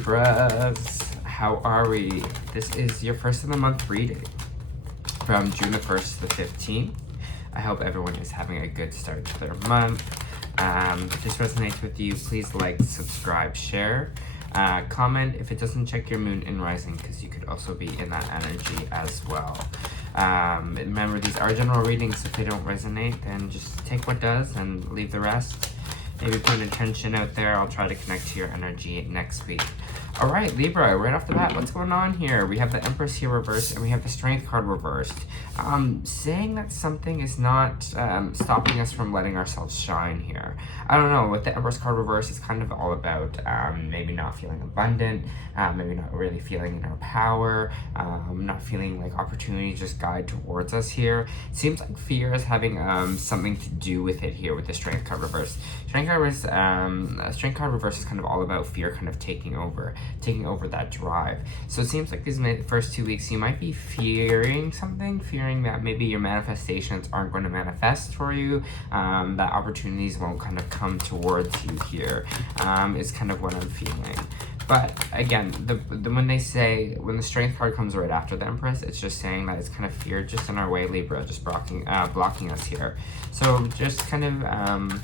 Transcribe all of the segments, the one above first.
Libras, how are we? This is your first of the month reading from June the 1st to the 15th. I hope everyone is having a good start to their month. If this resonates with you, please like, subscribe, share, comment if it doesn't check your moon and rising, because you could also be in that energy as well. Remember, these are general readings. If they don't resonate, then just take what does and leave the rest. Maybe put an intention out there. I'll try to connect to your energy next week. All right, Libra, right off the bat, what's going on here? We have the Empress here reversed, and we have the Strength card reversed. Saying that something is not stopping us from letting ourselves shine here. I don't know, with the Empress card reversed, it's kind of all about maybe not feeling abundant, maybe not really feeling in our power, not feeling like opportunity just guide towards us here. It seems like fear is having something to do with it here with the Strength card reversed. Strength card reverse is kind of all about fear kind of taking over that drive. So it seems like these first 2 weeks you might be fearing something, fearing that maybe your manifestations aren't going to manifest for you, that opportunities won't kind of come towards you here, is kind of what I'm feeling. But again, when the Strength card comes right after the Empress, it's just saying that it's kind of fear just in our way, Libra, just blocking us here. So just kind of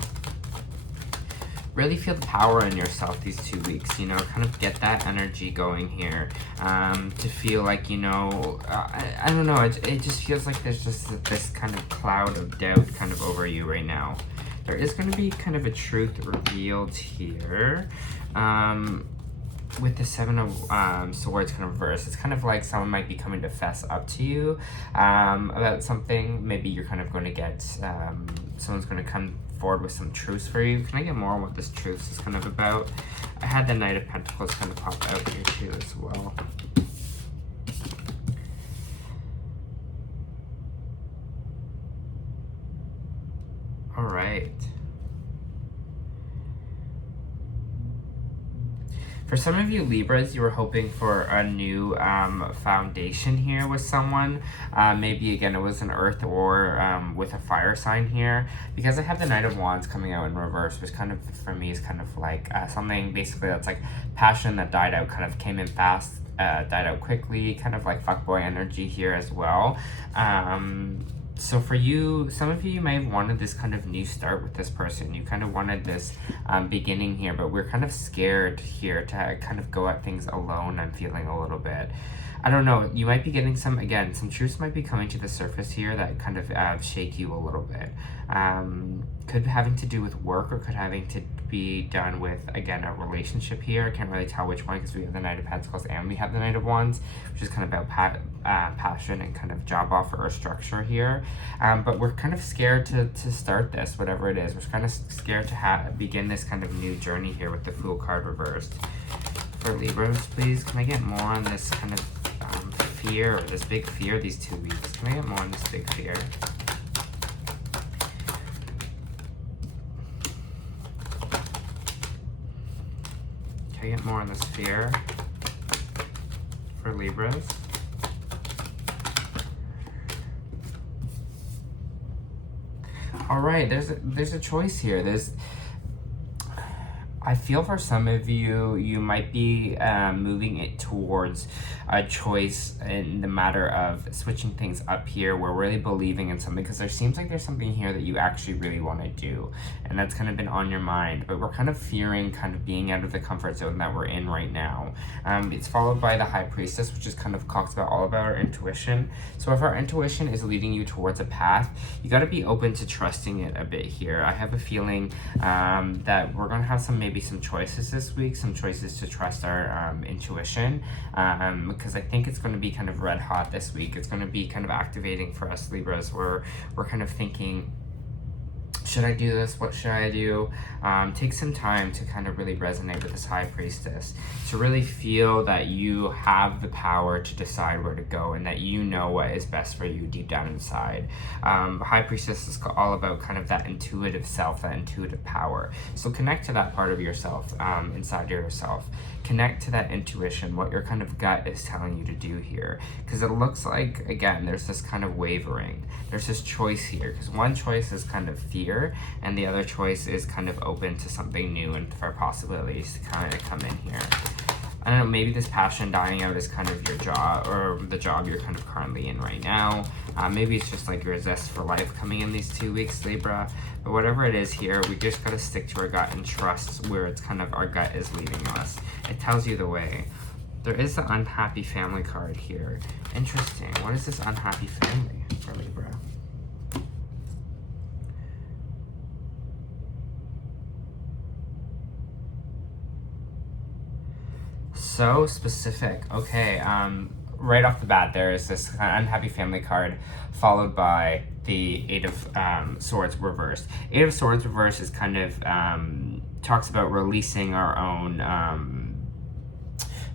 really feel the power in yourself these 2 weeks, you know, kind of get that energy going here, to feel like, you know, I don't know, it just feels like there's just this kind of cloud of doubt kind of over you right now. There is going to be kind of a truth revealed here, with the Seven of Swords kind of reversed. It's kind of like someone might be coming to fess up to you about something. Maybe you're kind of going to get, someone's going to come forward with some truths for you. Can I get more on what this truth is kind of about? I had the Knight of Pentacles kind of pop out here too as well. All right. For some of you Libras, you were hoping for a new foundation here with someone. Maybe, again, it was an earth or with a fire sign here. Because I have the Knight of Wands coming out in reverse, which kind of, for me, is kind of like something basically that's like passion that died out, kind of came in fast, died out quickly, kind of like fuckboy energy here as well. So for you, some of you may have wanted this kind of new start with this person. You kind of wanted this beginning here, but we're kind of scared here to kind of go at things alone. I'm feeling a little bit. I don't know, you might be getting some truths might be coming to the surface here that kind of shake you a little bit. Could having to do with work, or could having to be done with, again, a relationship here. I can't really tell which one, because we have the Knight of Pentacles and we have the Knight of Wands, which is kind of about passion and kind of job offer or structure here. But we're kind of scared to start this, whatever it is. We're kind of scared to begin this kind of new journey here with the Fool card reversed. For Libras, please, can I get more on this kind of fear, or this big fear these 2 weeks? Can I get more on this big fear? Can I get more on this fear for Libras? All right, there's a choice here. I feel for some of you, you might be moving it towards a choice in the matter of switching things up here. We're really believing in something, because there seems like there's something here that you actually really want to do, and that's kind of been on your mind, but we're kind of fearing kind of being out of the comfort zone that we're in right now. It's followed by the High Priestess, which is kind of talks about all about our intuition. So if our intuition is leading you towards a path, you got to be open to trusting it a bit here. I have a feeling that we're going to have some choices this week, some choices to trust our intuition, because I think it's going to be kind of red hot this week. It's going to be kind of activating for us Libras, where we're kind of thinking, should I do this? What should I do? Take some time to kind of really resonate with this High Priestess, to really feel that you have the power to decide where to go, and that you know what is best for you deep down inside. High Priestess is all about kind of that intuitive self, that intuitive power. So connect to that part of yourself, inside yourself. Connect to that intuition, what your kind of gut is telling you to do here. Because it looks like, again, there's this kind of wavering. There's this choice here, because one choice is kind of fear, and the other choice is kind of open to something new and for possibilities to kind of come in here. I don't know, maybe this passion dying out is kind of your job, or the job you're kind of currently in right now. Maybe it's just like your zest for life coming in these 2 weeks, Libra. But whatever it is here, we just gotta stick to our gut and trust where it's kind of our gut is leading us. It tells you the way. There is the unhappy family card here. Interesting. What is this unhappy family for Libra? So specific. Okay, right off the bat, there is this unhappy family card, followed by the Eight of Swords reversed. Eight of Swords reversed is kind of talks about releasing our own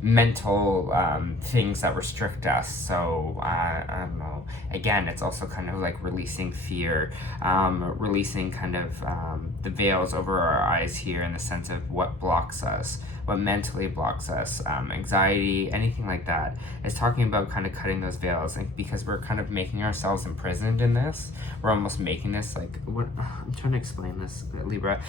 mental things that restrict us. So I don't know, again, it's also kind of like releasing fear, releasing kind of the veils over our eyes here, in the sense of what blocks us, what mentally blocks us, anxiety, anything like that. It's talking about kind of cutting those veils, and because we're kind of making ourselves imprisoned in this, we're almost making this like, what I'm trying to explain this, Libra.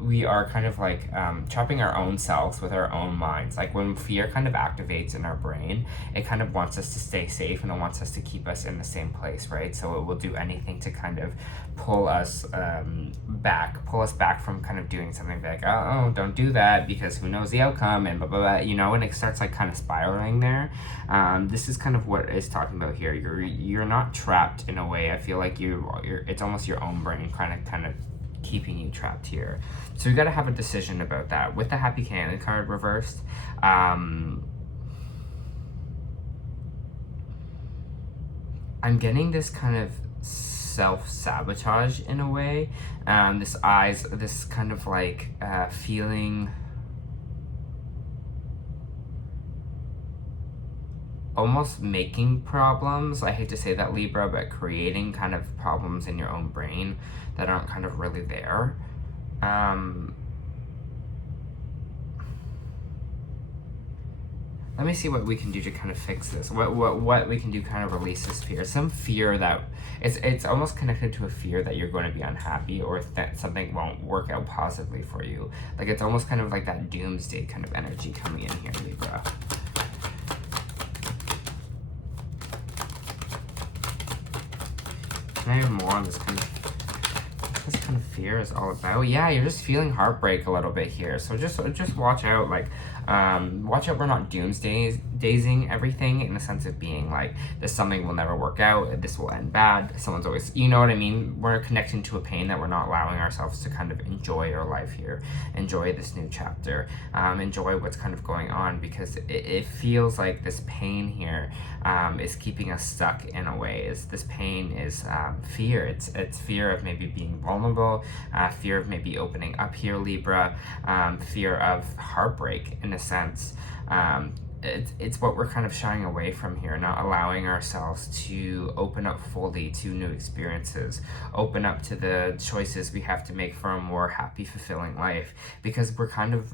We are kind of like trapping our own selves with our own minds. Like when fear kind of activates in our brain, it kind of wants us to stay safe, and it wants us to keep us in the same place, right? So it will do anything to kind of pull us back from kind of doing something like, oh, don't do that, because who knows the outcome, and blah, blah, blah, you know, and it starts like kind of spiraling there. This is kind of what it's talking about here. You're not trapped in a way. I feel like it's almost your own brain kind of keeping you trapped here. So you got to have a decision about that. With the happy family card reversed, I'm getting this kind of self-sabotage in a way. This kind of like feeling almost making problems. I hate to say that, Libra, but creating kind of problems in your own brain that aren't kind of really there. Let me see what we can do to kind of fix this. What we can do kind of release this fear. Some fear that it's almost connected to a fear that you're going to be unhappy, or that something won't work out positively for you. Like it's almost kind of like that doomsday kind of energy coming in here, Libra. Can I have more on this kind of fear is all about? Yeah, you're just feeling heartbreak a little bit here. So just watch out, like watch out we're not doomsdaying everything, in the sense of being like, this something will never work out, this will end bad, someone's always, you know what I mean? We're connecting to a pain that we're not allowing ourselves to kind of enjoy our life here, enjoy this new chapter, enjoy what's kind of going on, because it feels like this pain here is keeping us stuck in a way. This pain is fear. It's fear of maybe being vulnerable, fear of maybe opening up here, Libra, fear of heartbreak in a sense. It's what we're kind of shying away from here, not allowing ourselves to open up fully to new experiences, open up to the choices we have to make for a more happy, fulfilling life, because we're kind of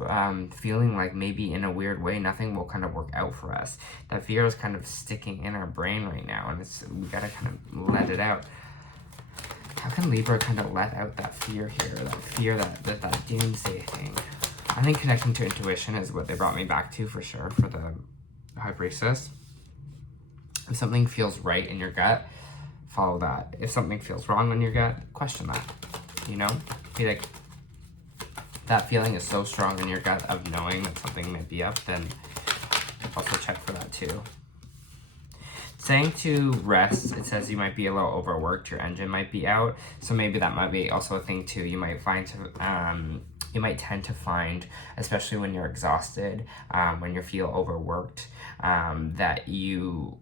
feeling like maybe in a weird way nothing will kind of work out for us. That fear is kind of sticking in our brain right now, and we gotta kind of let it out. How can Libra kind of let out that fear here, that doomsday thing? I think connecting to intuition is what they brought me back to, for sure, for the High Priestess. If something feels right in your gut, follow that. If something feels wrong in your gut, question that, you know? Be like, that feeling is so strong in your gut of knowing that something may be up, then also check for that too. Saying to rest, it says you might be a little overworked, your engine might be out, so maybe that might be also a thing too. You might tend to find, especially when you're exhausted, when you feel overworked, that you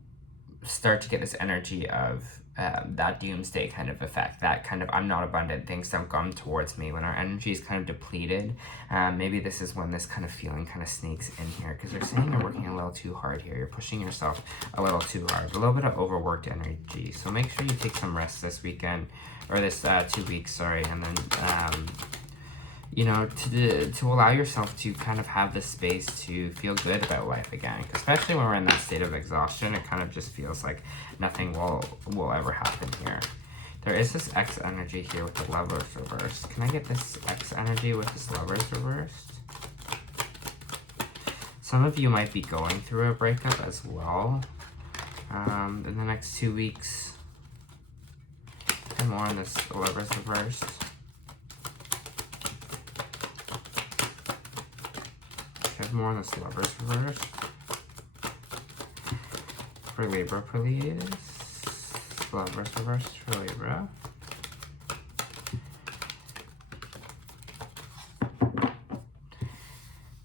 start to get this energy of that doomsday kind of effect, that kind of I'm not abundant, things don't come towards me. When our energy is kind of depleted, maybe this is when this kind of feeling kind of sneaks in here, because they're saying you're working a little too hard here, you're pushing yourself a little too hard, a little bit of overworked energy. So make sure you take some rest this weekend, or this 2 weeks, sorry, and then you know, to allow yourself to kind of have this space to feel good about life again. Especially when we're in that state of exhaustion, it kind of just feels like nothing will ever happen here. There is this X energy here with the Lovers reversed. Can I get this X energy with this Lovers reversed? Some of you might be going through a breakup as well in the next 2 weeks. And more on this Libras reversed. There's more on this Libras reversed. For Libra, please. Libras reversed for Libra.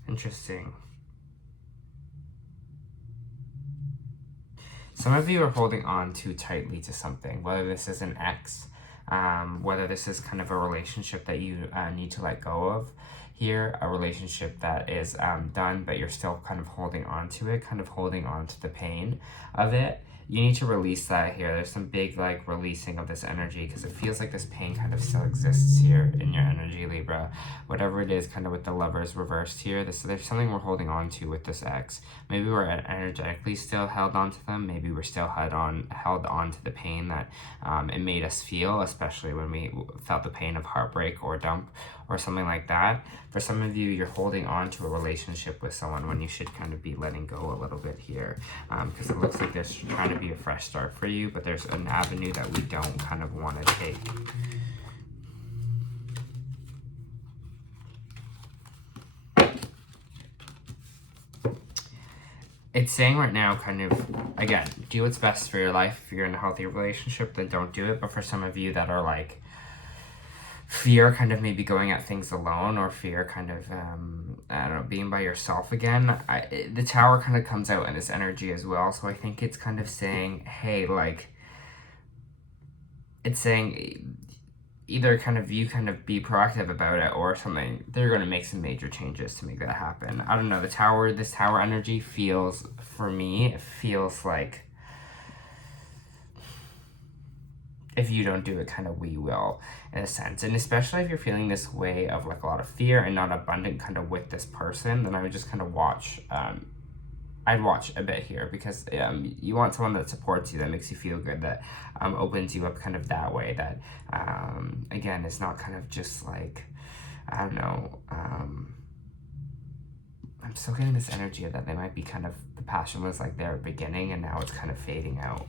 Interesting. Some of you are holding on too tightly to something, whether this is an ex, whether this is kind of a relationship that you need to let go of here, a relationship that is done, but you're still kind of holding on to it, kind of holding on to the pain of it. You need to release that here. There's some big like releasing of this energy because it feels like this pain kind of still exists here in your energy, Libra. Whatever it is, kind of with the Lovers reversed here, there's something we're holding on to with this ex. Maybe we're energetically still held on to them. Maybe we're still held on to the pain that it made us feel, especially when we felt the pain of heartbreak or dump or something like that. For some of you, you're holding on to a relationship with someone when you should kind of be letting go a little bit here, because it looks like there's trying to be a fresh start for you, but there's an avenue that we don't kind of want to take. It's saying right now, kind of, again, do what's best for your life. If you're in a healthy relationship, then don't do it. But for some of you that are like, fear kind of maybe going at things alone, or fear kind of, I don't know, being by yourself again, the Tower kind of comes out in this energy as well. So I think it's kind of saying, hey, like, it's saying either kind of you kind of be proactive about it or something. They're going to make some major changes to make that happen. I don't know. The Tower, this Tower energy feels, for me, it feels like if you don't do it, kind of we will, in a sense. And especially if you're feeling this way of like a lot of fear and not abundant kind of with this person, then I would just kind of watch. I'd watch a bit here, because you want someone that supports you, that makes you feel good, that opens you up kind of that way, that, again, it's not kind of just like, I don't know, I'm still getting this energy of that they might be kind of, the passion was like there at the beginning and now it's kind of fading out.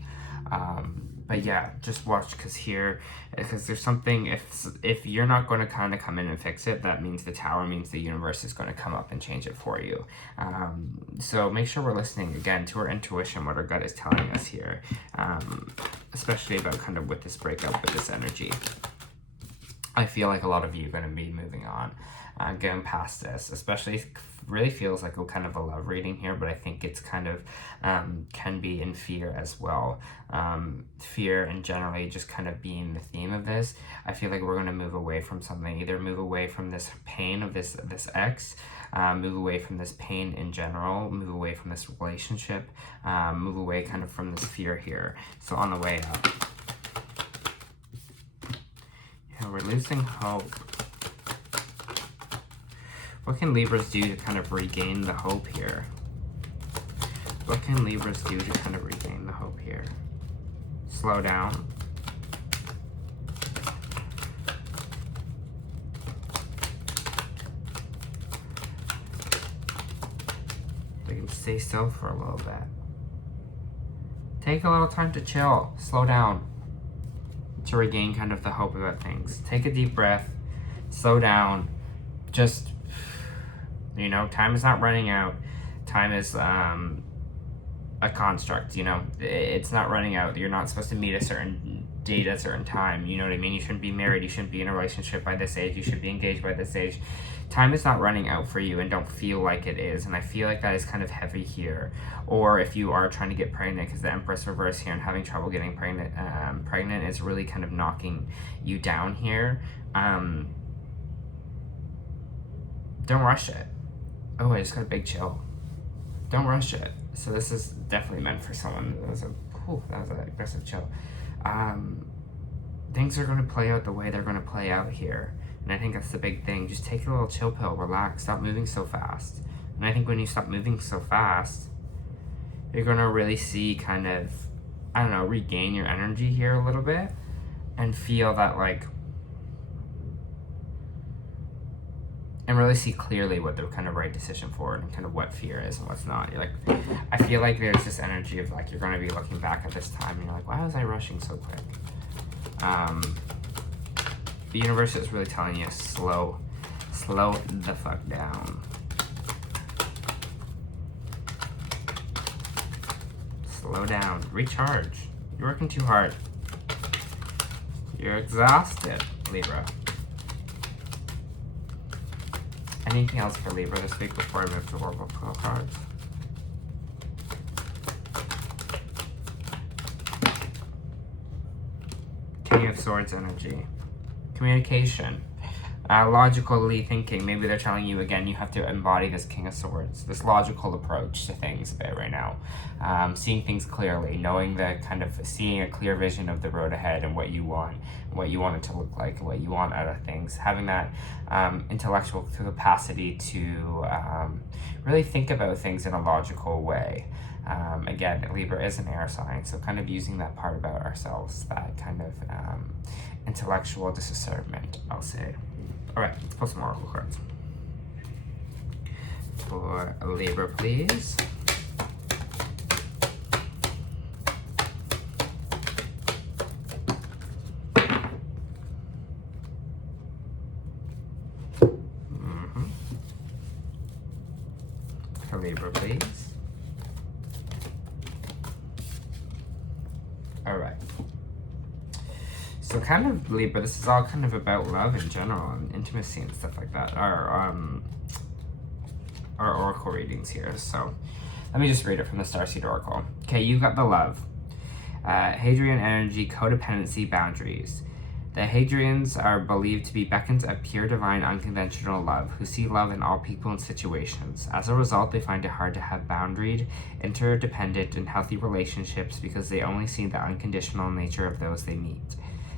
But yeah, just watch, because there's something, if you're not going to kind of come in and fix it, that means the Tower means the universe is going to come up and change it for you. So make sure we're listening again to our intuition, what our gut is telling us here, especially about kind of with this breakup, with this energy. I feel like a lot of you are going to be moving on, going past this, especially really feels like a kind of a love reading here, but I think it's kind of can be in fear as well. Fear and generally just kind of being the theme of this. I feel like we're going to move away from something, either move away from this pain of this ex, move away from this pain in general, move away from this relationship, move away kind of from this fear here. So on the way up, yeah, we're losing hope. What can Libras do to kind of regain the hope here? What can Libras do to kind of regain the hope here? Slow down. They can stay still for a little bit. Take a little time to chill, slow down, to regain kind of the hope about things. Take a deep breath, slow down, just, you know, time is not running out. Time is a construct, you know, it's not running out. You're not supposed to meet a certain date at a certain time, you know what I mean? You shouldn't be married, you shouldn't be in a relationship by this age, you should be engaged by this age. Time is not running out for you, and don't feel like it is, and I feel like that is kind of heavy here. Or if you are trying to get pregnant, because the Empress reverse here and having trouble getting pregnant is really kind of knocking you down here. Don't rush it. Oh, I just got a big chill. Don't rush it. So this is definitely meant for someone. That was an aggressive chill. Things are going to play out the way they're going to play out here. And I think that's the big thing. Just take a little chill pill, relax, stop moving so fast. And I think when you stop moving so fast, you're going to really see kind of, I don't know, regain your energy here a little bit and feel that, like, and really see clearly what the kind of right decision for and kind of what fear is and what's not. You're like, I feel like there's this energy of like, you're going to be looking back at this time and you're like, why was I rushing so quick? The universe is really telling you, slow the fuck down. Slow down, recharge. You're working too hard. You're exhausted, Libra. Anything else for Libra this week before I move to Oracle cards? King of Swords energy. Communication. Logically thinking. Maybe they're telling you again, you have to embody this King of Swords, this logical approach to things a bit right now. Seeing things clearly, knowing the kind of, seeing a clear vision of the road ahead and what you want it to look like, what you want out of things. Having that intellectual capacity to really think about things in a logical way. Again, Libra is an air sign, so kind of using that part about ourselves, that kind of intellectual discernment, I'll say. All right, let's pull some oracle cards. For Libra, please. For Libra, please. All right. So kind of Libra, this is all kind of about love in general and intimacy and stuff like that. Our oracle readings here. So let me just read it from the Starseed Oracle. Okay, you got the love. Hadrian energy, codependency, boundaries. The Hadrians are believed to be beacons of pure, divine, unconventional love, who see love in all people and situations. As a result, they find it hard to have boundaried, interdependent, and healthy relationships because they only see the unconditional nature of those they meet.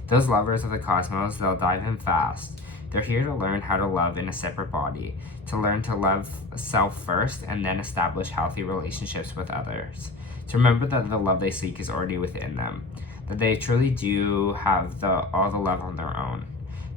Those lovers of the cosmos, they'll dive in fast. They're here to learn how to love in a separate body, to learn to love self first and then establish healthy relationships with others. To remember that the love they seek is already within them, that they truly do have all the love on their own.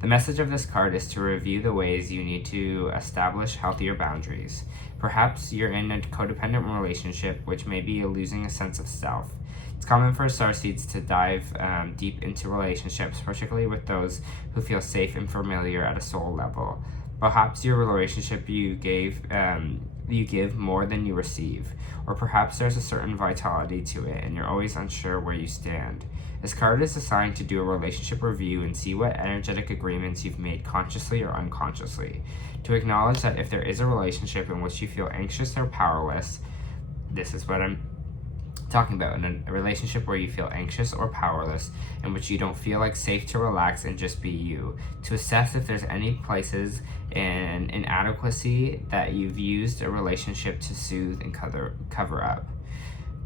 The message of this card is to review the ways you need to establish healthier boundaries. Perhaps you're in a codependent relationship, which may be losing a sense of self. It's common for starseeds to dive deep into relationships, particularly with those who feel safe and familiar at a soul level. Perhaps your relationship you give more than you receive, or perhaps there's a certain vitality to it and you're always unsure where you stand. This card is assigned to do a relationship review and see what energetic agreements you've made consciously or unconsciously. To acknowledge that if there is a relationship in which you feel anxious or powerless, this is what I'm talking about, in a relationship where you feel anxious or powerless, in which you don't feel like safe to relax and just be you. To assess if there's any places in inadequacy that you've used a relationship to soothe and cover up.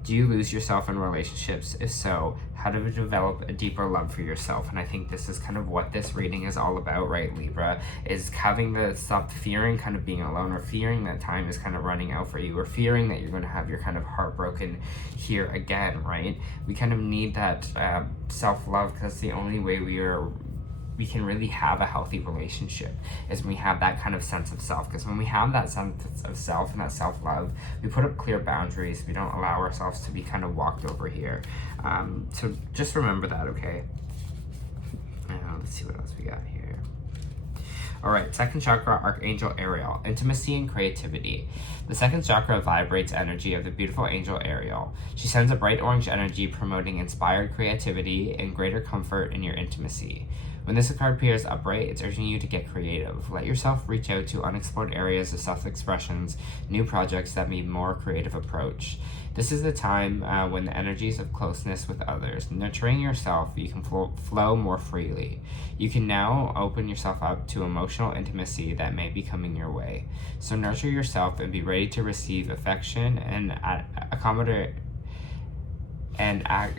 Do you lose yourself in relationships? If so, how to develop a deeper love for yourself? And I think this is kind of what this reading is all about, right, Libra? Is having to stop fearing kind of being alone, or fearing that time is kind of running out for you, or fearing that you're going to have your kind of heart broken here again, right? We kind of need that self-love, because the only way we can really have a healthy relationship is when we have that kind of sense of self. Because when we have that sense of self and that self-love, we put up clear boundaries. We don't allow ourselves to be kind of walked over here. So just remember that, okay? Let's see what else we got here. All right, second chakra, Archangel Ariel, intimacy and creativity. The second chakra vibrates energy of the beautiful angel Ariel. She sends a bright orange energy promoting inspired creativity and greater comfort in your intimacy. When this card appears upright, it's urging you to get creative. Let yourself reach out to unexplored areas of self-expressions, new projects that need more creative approach. This is the time when the energies of closeness with others, nurturing yourself, you can flow more freely. You can now open yourself up to emotional intimacy that may be coming your way. So nurture yourself and be ready to receive affection and accommodate and act.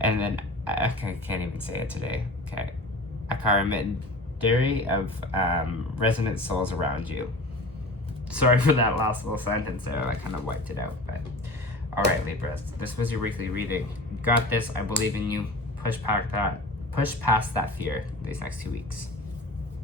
And then I can't even say it today. Okay. Akaramidiri of resonant souls around you. Sorry for that last little sentence there. I kind of wiped it out. But all right, Libras. This was your weekly reading. You got this. I believe in you. Push past that fear these next 2 weeks.